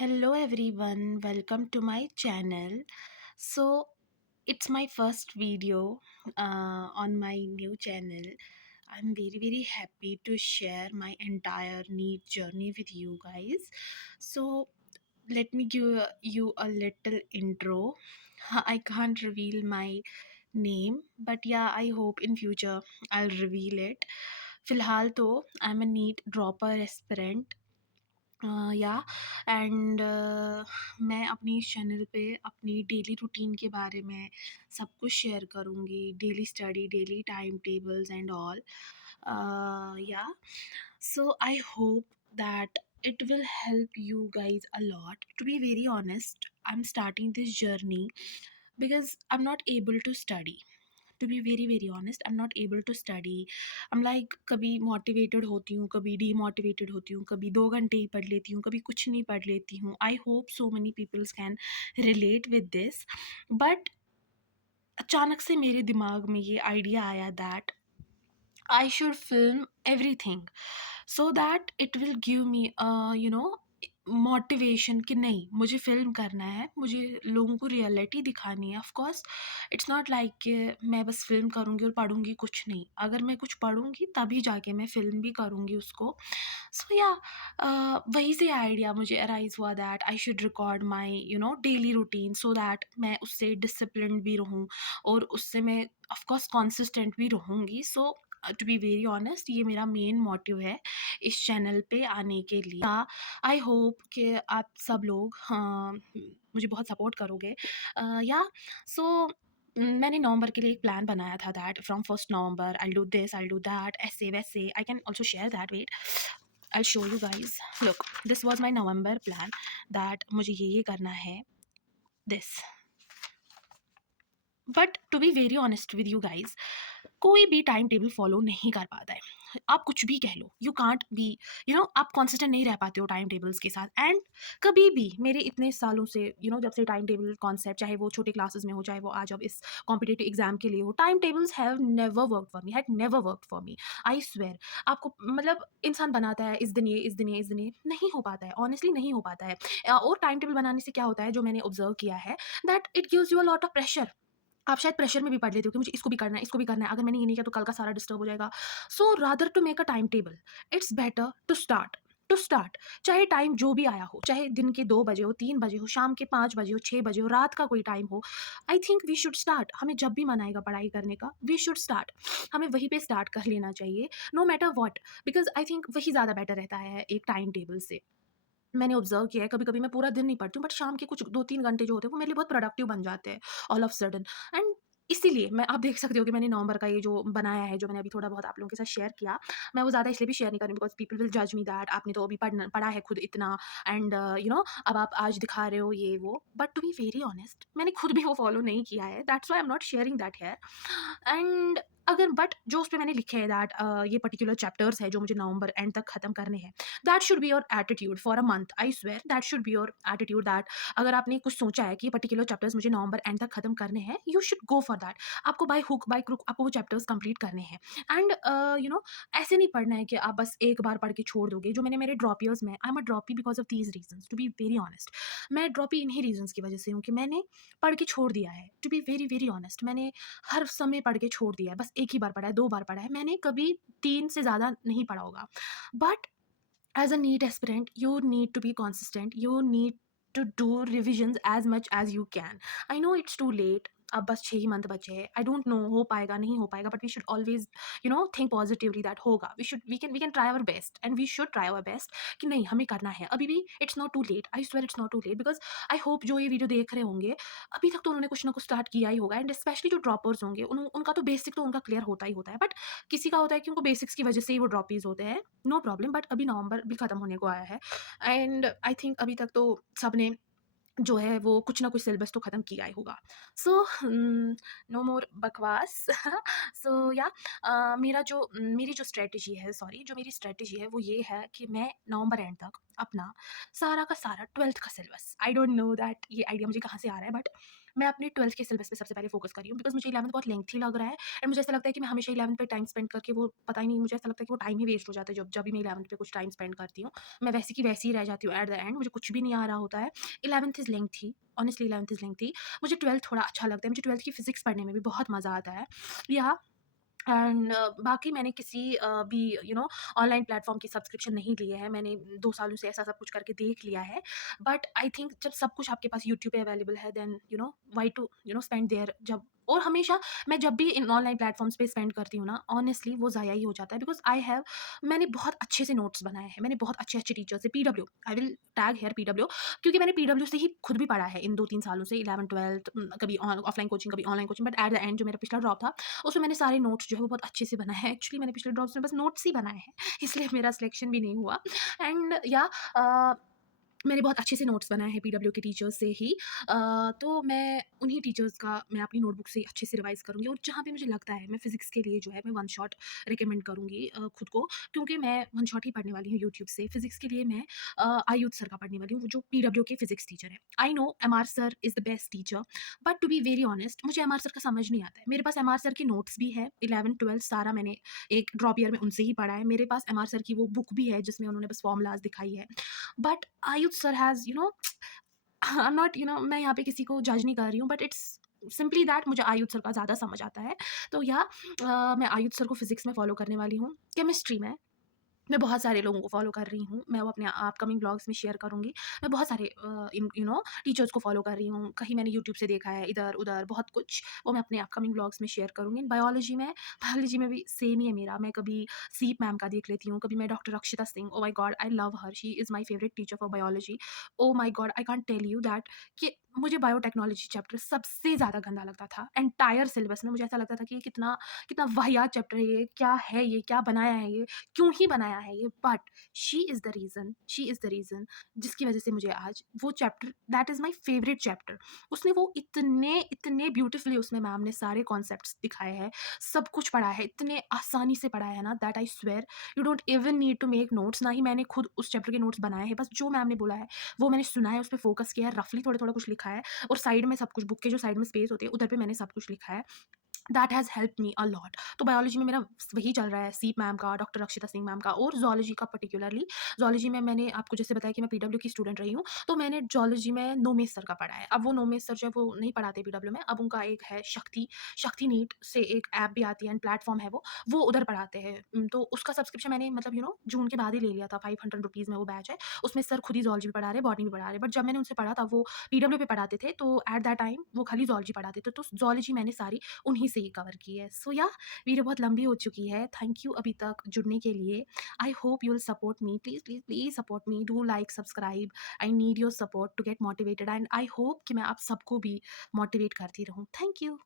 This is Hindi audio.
Hello everyone, welcome to my channel. So, it's my first video on my new channel. I'm very happy to share my entire NEET journey with you guys. So, let me give you a little intro. I can't reveal my name, but yeah, I hope in future I'll reveal it. फिलहाल तो I'm a NEET dropper aspirant या एंड मैं अपनी इस चैनल पे अपनी डेली रूटीन के बारे में सब कुछ शेयर करूँगी, daily study, daily time tables and all. Yeah so I hope that it will help you guys a lot. To be very honest, I'm starting this journey because I'm not able to study. To be very honest, I'm not able to study. I'm like कभी मोटिवेटेड होती हूँ, कभी डीमोटिवेटेड होती हूँ, कभी 2 घंटे ही पढ़ लेती हूँ, कभी कुछ नहीं पढ़ लेती हूँ। I hope so many peoples can relate with this. But अचानक से मेरे दिमाग में ये आइडिया आया that I should film everything so that it will give me motivation कि नहीं, मुझे फ़िल्म करना है, मुझे लोगों को रियलिटी दिखानी है। Of course it's not like कि मैं बस फ़िल्म करूँगी और पढ़ूँगी कुछ नहीं। अगर मैं कुछ पढ़ूँगी तभी जाके मैं फ़िल्म भी करूँगी उसको। सो या वहीं से आइडिया मुझे अराइज़ हुआ that I should record my daily routine so that मैं उससे डिसिप्लिन्ड भी रहूँ और उससे मैं ऑफ़ कोर्स कंसिस्टेंट भी रहूँगी। सो टू बी वेरी ऑनेस्ट, ये मेरा मेन मोटिव है इस चैनल पे आने के लिए। आई होप कि आप सब लोग मुझे बहुत सपोर्ट करोगे। या सो मैंने नवंबर के लिए एक प्लान बनाया था that from 1 November I do this, I do that, ऐसे वैसे। I can also share that, wait I show you guys. Look, this was my November plan that मुझे ये करना है, this. But to be very honest with you guys, कोई भी टाइम टेबल फॉलो नहीं कर पाता है। आप कुछ भी कह लो, यू कांट बी आप कॉन्सिस्टेंट नहीं रह पाते हो टाइम टेबल्स के साथ। एंड कभी भी मेरे इतने सालों से जब से टाइम टेबल कॉन्सेप्ट, चाहे वो छोटे क्लासेस में हो, चाहे वो आज अब इस कॉम्पिटेटिव एग्जाम के लिए हो, time tables have never work for me, had never work for me. I swear. आपको मतलब इंसान बनाता है इस दिन ये, इस दिन ये, इस दिन ये, नहीं हो पाता है, ऑनेस्टली नहीं हो पाता है। और टाइम टेबल बनाने से क्या होता है, जो मैंने ऑब्जर्व किया है, that it gives you a lot of pressure. आप शायद प्रेशर में भी पढ़ लेते हो कि मुझे इसको भी करना है, इसको भी करना है, अगर मैंने ये नहीं किया तो कल का सारा डिस्टर्ब हो जाएगा। So rather to make a time table, it's better to start. चाहे टाइम जो भी आया हो, चाहे दिन के 2 बजे हो, 3 बजे हो, शाम के 5 बजे हो, 6 बजे हो, रात का कोई टाइम हो, I think we should start. हमें जब भी मन आएगा पढ़ाई करने का, वी शुड स्टार्ट। हमें वहीं पे स्टार्ट कर लेना चाहिए, no matter what, because I think वही ज़्यादा बेटर रहता है एक टाइम टेबल से। मैंने ऑब्जर्व किया है, कभी-कभी मैं पूरा दिन नहीं पढ़ती हूँ, बट शाम के कुछ 2-3 घंटे जो होते हैं, वो मेरे लिए बहुत प्रोडक्टिव बन जाते हैं ऑल ऑफ सडन। एंड इसीलिए मैं, आप देख सकते हो कि मैंने नवंबर का ये जो बनाया है, जो मैंने अभी थोड़ा बहुत आप लोगों के साथ शेयर किया, मैं वो ज़्यादा इसलिए भी शेयर नहीं कर रही बिकॉज़ पीपल विल जज मी दैट आपने तो अभी पढ़ा है खुद इतना, एंड अब आप आज दिखा रहे हो ये वो। But to be very honest, मैंने खुद भी वो फॉलो नहीं किया है, that's why I am not sharing that here. And अगर बट जो उसपे मैंने लिखे है दैट ये पर्टिकुलर चैप्टर्स है जो मुझे नवंबर एंड तक खत्म करने हैं, that should be your attitude for a month. I swear that should be your attitude that अगर आपने कुछ सोचा है कि ये पर्टिकुलर चैप्टर्स मुझे नवंबर एंड तक खत्म करने हैं, you should go for that. आपको बाय हुक बाय क्रुक आपको वो चैप्टर्स कंप्लीट करने हैं। एंड ऐसे नहीं पढ़ना है कि आप बस एक बार पढ़ के छोड़ दोगे। जो मैंने मेरे ड्रॉप ईयर्स में, I am a droppy because of these reasons, to be very honest. मैं ड्रॉपी इन्हीं रीजंस की वजह से हूँ कि मैंने पढ़ के छोड़ दिया है। टू बी वेरी ऑनेस्ट, मैंने हर समय पढ़ के छोड़ दिया है, बस एक ही बार पढ़ा है, 2 बार पढ़ा है, मैंने कभी 3 से ज़्यादा नहीं पढ़ा होगा। But as a NEET aspirant, you need to be consistent. You need to do revisions as much as you can. I know it's too late. अब बस 6 ही मंथ बचे हैं। आई डोंट नो हो पाएगा नहीं हो पाएगा, but we should always think positively that होगा। We can try our best and we should try our best कि नहीं, हमें करना है अभी भी। It's not too late, I swear it's not too late, because I hope जो ये वीडियो देख रहे होंगे अभी तक तो उन्होंने कुछ ना कुछ स्टार्ट किया ही होगा। एंड स्पेशली जो ड्रॉपर्स होंगे उनका तो बेसिक तो उनका क्लियर होता ही होता है, बट किसी का होता है कि उनको बेसिक्स की वजह से ही वो ड्रॉपीज होते हैं, नो प्रॉब्लम। बट अभी नवंबर भी खत्म होने को आया है एंड आई थिंक अभी तक तो सबने जो है वो कुछ ना कुछ सिलेबस तो ख़त्म किया ही होगा। सो नो मोर बकवास। सो या मेरी जो स्ट्रेटजी है, सॉरी, जो मेरी स्ट्रेटजी है वो ये है कि मैं नवंबर एंड तक अपना सारा का सारा 12th का syllabus, I don't know that ये आइडिया मुझे कहाँ से आ रहा है, बट मैं अपने 12th के सिलेबस पे सबसे पहले फ़ोकस कर रही हूँ बिकॉज़ मुझे 11th बहुत लेंथी लग रहा है एंड मुझे ऐसा लगता है कि मैं हमेशा 11th पे टाइम स्पेंड करके वो पता ही नहीं, मुझे ऐसा लगता है कि वो टाइम ही वेस्ट हो जाता है जब जब भी मैं 11th पे कुछ टाइम स्पेंड करती हूँ। मैं वैसी की वैसी ही रह जाती हूँ एट द एंड, मुझे कुछ भी नहीं आ रहा होता है। 11th is lengthy, honestly 11th is lengthy. मुझे 12th थोड़ा अच्छा लगता है, मुझे 12th की फिज़िक्स पढ़ने में भी बहुत मज़ा आता है। या एंड बाकी मैंने किसी भी ऑनलाइन प्लेटफॉर्म की सब्सक्रिप्शन नहीं ली है, मैंने 2 सालों से ऐसा सब कुछ करके देख लिया है। बट आई थिंक जब सब कुछ आपके पास यूट्यूब पे अवेलेबल है then why to spend there. जब और हमेशा मैं जब भी इन ऑनलाइन प्लेटफॉर्म्स पे स्पेंड करती हूँ ना, ऑनेस्टली वो ज़ाया ही हो जाता है बिकॉज आई हैव मैंने बहुत अच्छे से नोट्स बनाए हैं, मैंने बहुत अच्छे अच्छे टीचर से PW, I will tag here PW, क्योंकि मैंने पीडब्ल्यू से ही खुद भी पढ़ा है इन 2-3 सालों से, 11th-12th, कभी ऑफलाइन कोचिंग कभी online coaching, but at the end जो मेरा पिछला ड्रॉप था उसमें मैंने सारे नोट्स जो है वो बहुत अच्छे से बनाए हैं। एक्चुअली मैंने पिछले ड्रॉप्स में बस नोट्स ही बनाए हैं, इसलिए मेरा सिलेक्शन भी नहीं हुआ। एंड या मैंने बहुत अच्छे से नोट्स बनाए हैं पीडब्ल्यू के टीचर्स से ही। तो मैं उन्हीं टीचर्स का मैं अपनी नोटबुक से अच्छे से रिवाइज़ करूँगी और जहाँ पे मुझे लगता है मैं फ़िज़िक्स के लिए जो है मैं वन शॉट रिकमेंड करूँगी खुद को, क्योंकि मैं वन शॉट ही पढ़ने वाली हूँ यूट्यूब से। फ़िज़िक्स के लिए मैं आयुध सर का पढ़ने वाली हूँ, वो जो पीडब्ल्यू के फ़िज़िक्स टीचर हैं। I know MR sir is the best teacher, but to be very honest मुझे एमआर सर का समझ नहीं आता है। मेरे पास एमआर सर के नोट्स भी हैं, 11th-12th सारा मैंने एक ड्रॉप ईयर में उनसे ही पढ़ा है। मेरे पास एमआर सर की वो बुक भी है जिसमें उन्होंने बस फ़ॉर्मूलाज़ दिखाई है। बट आयुध sir has I am not मैं यहाँ पे किसी को जज नहीं कर रही हूँ, बट इट्स सिंपली दैट मुझे आयुध सर का ज़्यादा समझ आता है। तो या मैं आयुध सर को फिज़िक्स में फ़ॉलो करने वाली हूँ। केमिस्ट्री में मैं बहुत सारे लोगों को फ़ॉलो कर रही हूँ, मैं वो अपने अपकमिंग ब्लॉग्स में शेयर करूँगी। मैं बहुत सारे टीचर्स को फ़ॉलो कर रही हूँ, कहीं मैंने यूट्यूब से देखा है, इधर-उधर बहुत कुछ, वो मैं अपने अपकमिंग ब्लॉग्स में शेयर करूँगी। बायोलॉजी में भी सेम ही है मेरा, मैं कभी सीप मैम का देख लेती हूँ, कभी मैं doctor Akshita Singh, oh my god I love her, she is my favourite teacher for biology. Oh my god I can't tell you that कि मुझे बायोटेक्नोलॉजी चैप्टर सबसे ज़्यादा गंदा लगता था। एंटायर सिलेबस में मुझे ऐसा लगता था कि ये कितना कितना वाहियात चैप्टर है ये, क्या है ये, क्या बनाया है ये? क्यों ही बनाया है ये, but she is the reason जिसकी वज़ह से मुझे आज वो chapter that is my favourite chapter. उसने वो इतने इतने ब्यूटीफुली उसमें मैम ने सारे कॉन्सेप्ट्स दिखाए हैं, सब कुछ पढ़ाया है, इतने आसानी से पढ़ाया है ना that I swear you don't even need to make notes. ना ही मैंने खुद उस चैप्टर के नोट्स बनाए हैं, बस जो मैम ने बोला है वो मैंने सुना है, उस पे फ़ोकस किया है, रफली थोड़ा-थोड़ा कुछ लिखा है और साइड में सब कुछ, बुक के जो साइड में स्पेस होती है उधर पे मैंने सब कुछ लिखा है। That has helped me a lot. तो बायोलॉजी में मेरा वही चल रहा है, सीप मैम का, डॉक्टर अक्षिता सिंह मैम का, और ज़ूलॉजी का पर्टिकुलरली। ज़ूलॉजी में मैंने आपको जैसे बताया कि मैं पीडब्ल्यू की स्टूडेंट रही हूँ, तो मैंने ज़ूलॉजी में नोमेश सर का पढ़ा है। अब वो नोमेश सर जो है वो नहीं पढ़ाते पीडब्ल्यू में, अब उनका एक है शक्ति नीट से एक ऐप भी आती है एंड प्लेटफ़ॉर्म है वो उधर पढ़ाते हैं। तो उसका सब्सक्रिप्शन मैंने मतलब जून के बाद ही ले लिया था, ₹500 में वो बैच है। उसमें सर खुद ही ज़ूलॉजी भी पढ़ा रहे हैं, बॉटनी भी पढ़ा रहे हैं। बट जब मैंने उनसे पढ़ा था वो पीडब्ल्यू पे पढ़ाते थे, तो एट दैट टाइम वो खाली ज़ूलॉजी पढ़ाते थे। तो ज़ूलॉजी मैंने सारी उन्हीं से ही कवर की है। सो या वीडियो बहुत लंबी हो चुकी है। थैंक यू अभी तक जुड़ने के लिए। I hope you will support me. Please, please, please support me. Do like, subscribe. I need your support to get motivated and I hope कि मैं आप सबको भी मोटिवेट करती रहूँ। Thank you.